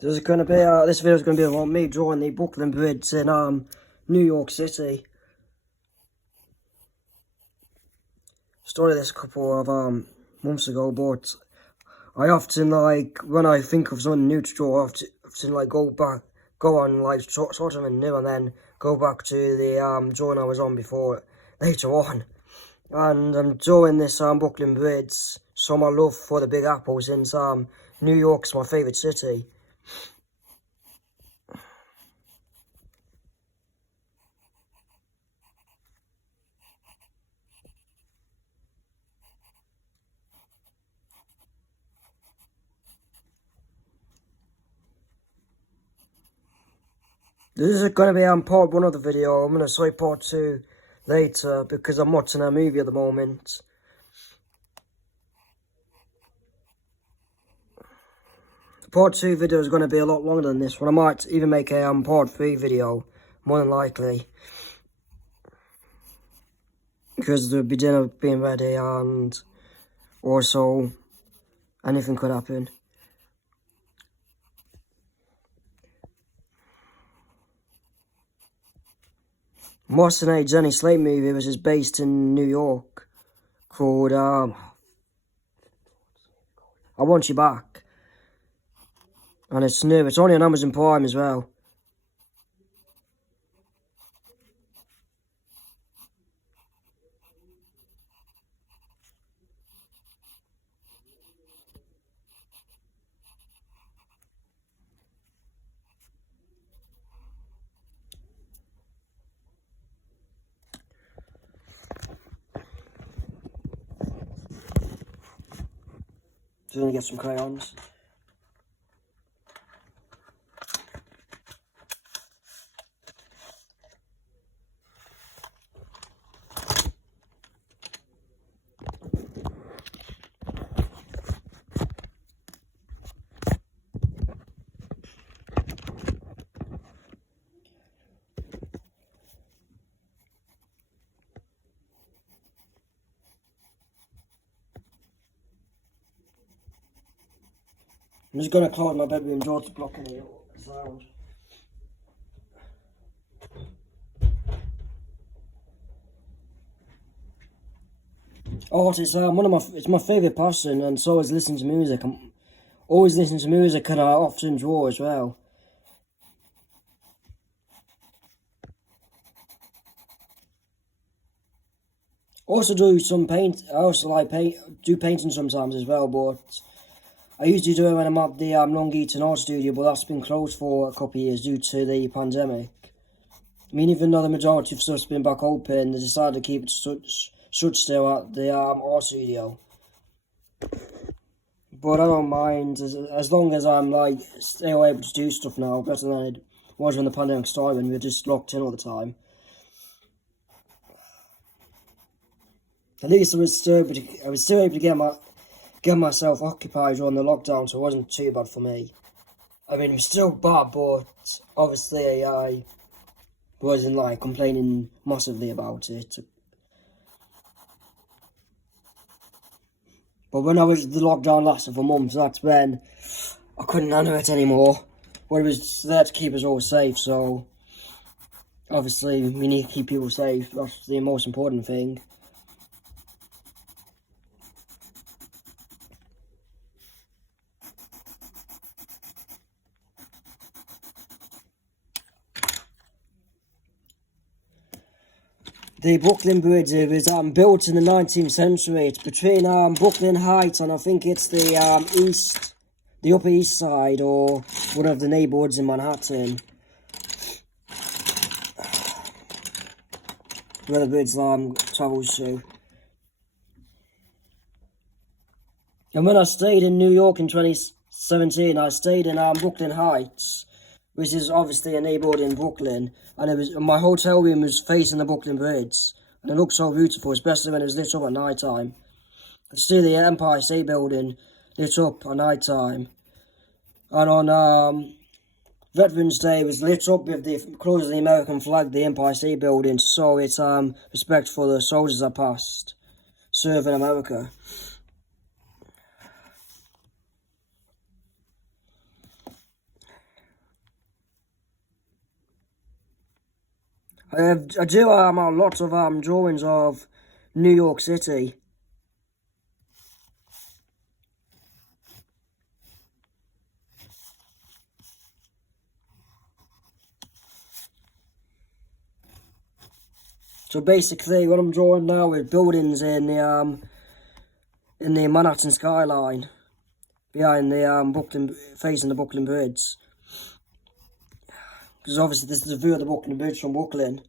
This video is gonna be about me drawing the Brooklyn Bridge in New York City. Started this a couple of months ago, but I often when I think of something new to draw, I often go on sort of new, and then go back to the drawing I was on before later on. And I'm drawing this Brooklyn Bridge, so my love for the Big Apple, since New York's my favourite city. This is going to be part 1 of the video. I'm going to say part 2 later because I'm watching a movie at the moment. The part 2 video is going to be a lot longer than this one. I might even make a part 3 video, more than likely. Because there'll be dinner being ready, and also anything could happen. I'm watching a Jenny Slate movie which is based in New York called I Want You Back, and it's new. It's only on Amazon Prime as well. Just gonna get some crayons. I'm just gonna close my bedroom door to block any sound. Oh, it's my favourite passion, and so is listening to music. I'm always listening to music, and I often draw as well. Also do some paint. I also do painting sometimes as well, but I usually do it when I'm at the Long Eaton Art Studio, but that's been closed for a couple of years due to the pandemic. I mean, even though the majority of stuff's been back open, they decided to keep it such still at the art studio. But I don't mind, as long as I'm still able to do stuff now, better than it was when the pandemic started, when we were just locked in all the time. At least I was still able to get myself occupied during the lockdown, so it wasn't too bad for me. I mean, it was still bad, but obviously I wasn't complaining massively about it. But when the lockdown lasted for months, that's when I couldn't handle it anymore. But it was there to keep us all safe, so obviously we need to keep people safe. That's the most important thing. The Brooklyn Bridge was built in the 19th century. It's between Brooklyn Heights and I think it's the Upper East Side, or one of the neighborhoods in Manhattan, where the bridge travels to. And when I stayed in New York in 2017, I stayed in Brooklyn Heights, which is obviously a neighborhood in Brooklyn, and my hotel room was facing the Brooklyn Bridge, and it looked so beautiful, especially when it was lit up at night time. I could see the Empire State Building lit up at night time, and on Veterans Day it was lit up with the colours of the American flag, the Empire State Building, to show its respect for the soldiers that passed serving America. I do a lot of drawings of New York City. So basically, what I'm drawing now is buildings in the Manhattan skyline, behind the Brooklyn, facing the Brooklyn Bridge. Because obviously this is a view of the Brooklyn Bridge from Brooklyn.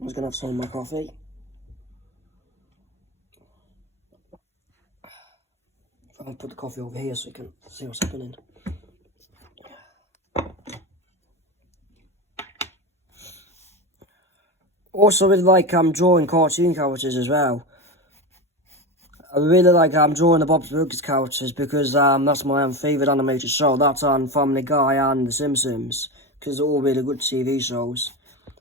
I'm just going to have some of my coffee. I'll put the coffee over here so you can see what's happening. Also with drawing cartoon characters as well. I really like drawing the Bob's Burgers characters because that's my favourite animated show. That's on Family Guy and The Simpsons, because they're all really good TV shows.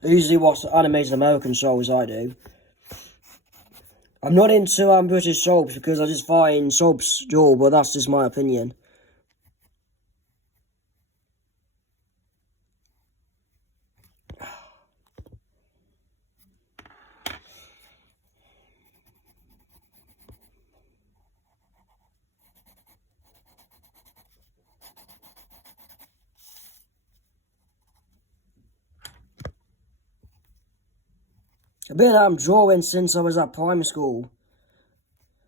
I usually watch animated American shows, I do. I'm not into British soaps because I just find soaps dull, but that's just my opinion. I've been drawing since I was at primary school.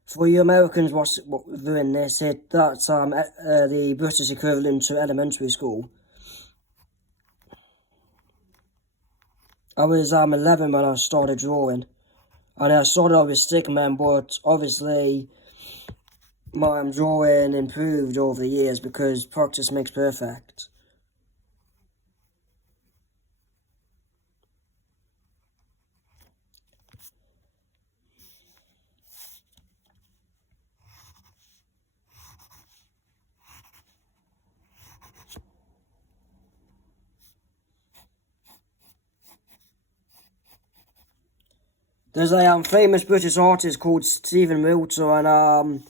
For you Americans what we're doing this, that's the British equivalent to elementary school. I was 11 when I started drawing, and I started off with stickman, but obviously my drawing improved over the years because practice makes perfect. There's a famous British artist called Stephen Milter, and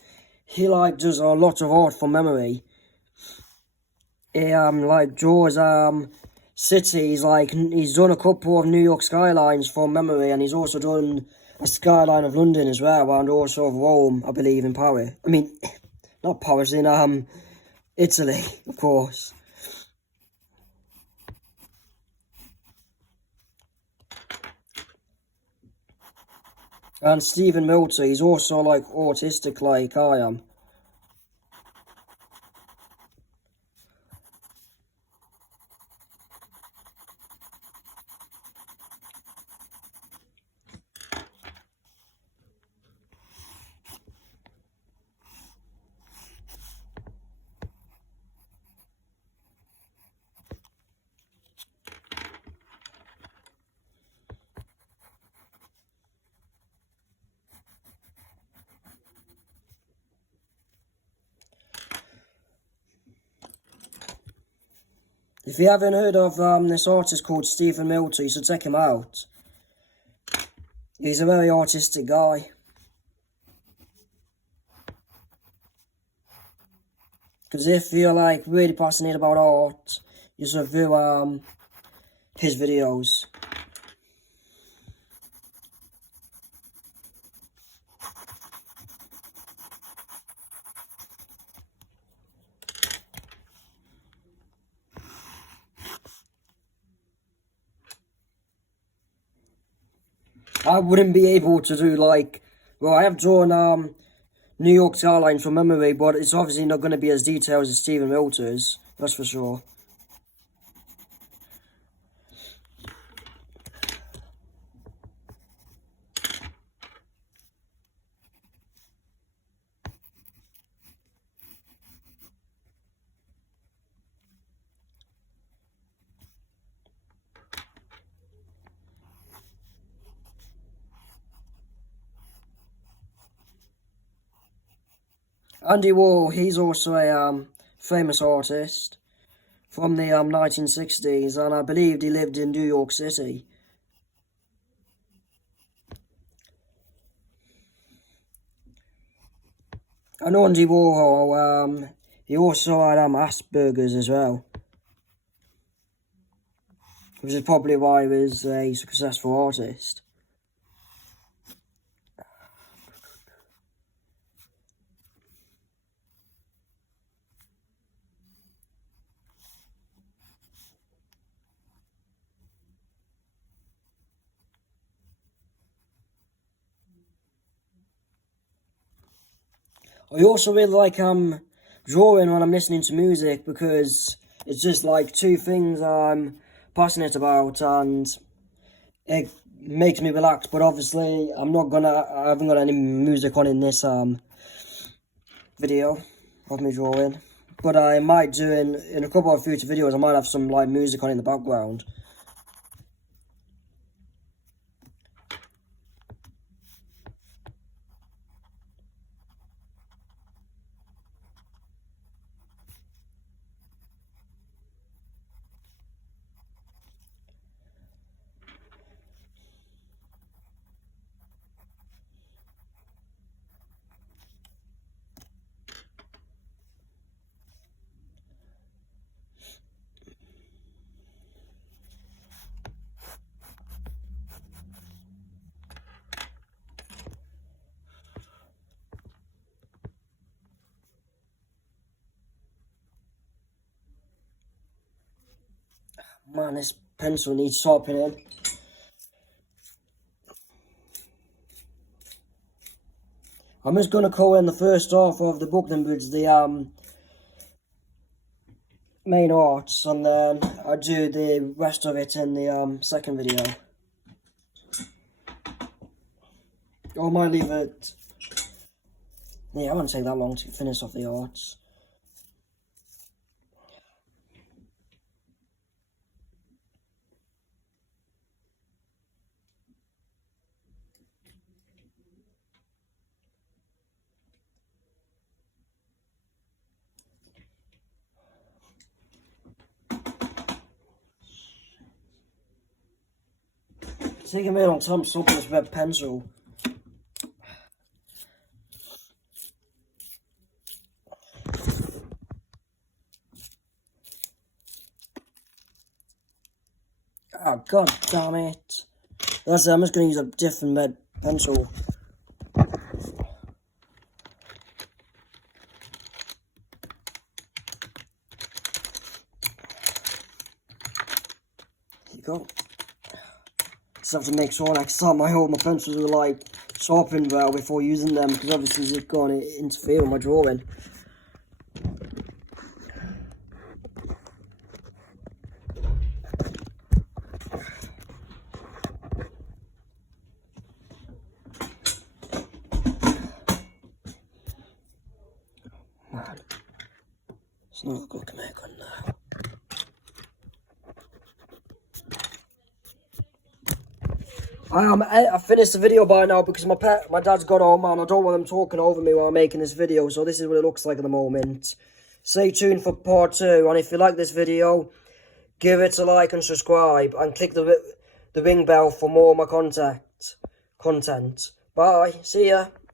he does a lot of art from memory. He draws cities, he's done a couple of New York skylines from memory, and he's also done a skyline of London as well, and also of Rome, I believe, in Paris. I mean, not Paris, in Italy, of course. And Stephen Milter, he's also autistic like I am. If you haven't heard of this artist called Stephen Milter, you should check him out. He's a very artistic guy. Because if you're really passionate about art, you should view his videos. I wouldn't be able to do well, I have drawn New York skylines from memory, but it's obviously not going to be as detailed as Stephen Milter's, that's for sure. Andy Warhol, he's also a famous artist from the 1960s, and I believed he lived in New York City. And Andy Warhol, he also had Asperger's as well, which is probably why he was a successful artist. I also really like drawing when I'm listening to music, because it's just like two things I'm passionate about, and it makes me relax. But obviously I haven't got any music on in this video of me drawing, but I might do in a couple of future videos. I might have some like music on in the background. Man, this pencil needs sharpening. I'm just gonna color in the first half of the Brooklyn Bridge, the main arts, and then I'll do the rest of it in the second video. Or I might leave it. Yeah, it won't take that long to finish off the arts. Taking a minute on time to stop this red pencil. Oh, god damn it. That's it, I'm just going to use a different red pencil. Here you go. Just have to make sure next time I hold my pencils are like sharpened well before using them, because obviously it's going to interfere with my drawing. Man, it's not looking very good now. I finished the video by now because my dad's got home, and I don't want him talking over me while I'm making this video, so this is what it looks like at the moment. Stay tuned for part 2, and if you like this video, give it a like and subscribe, and click the ring bell for more of my content. Bye, see ya.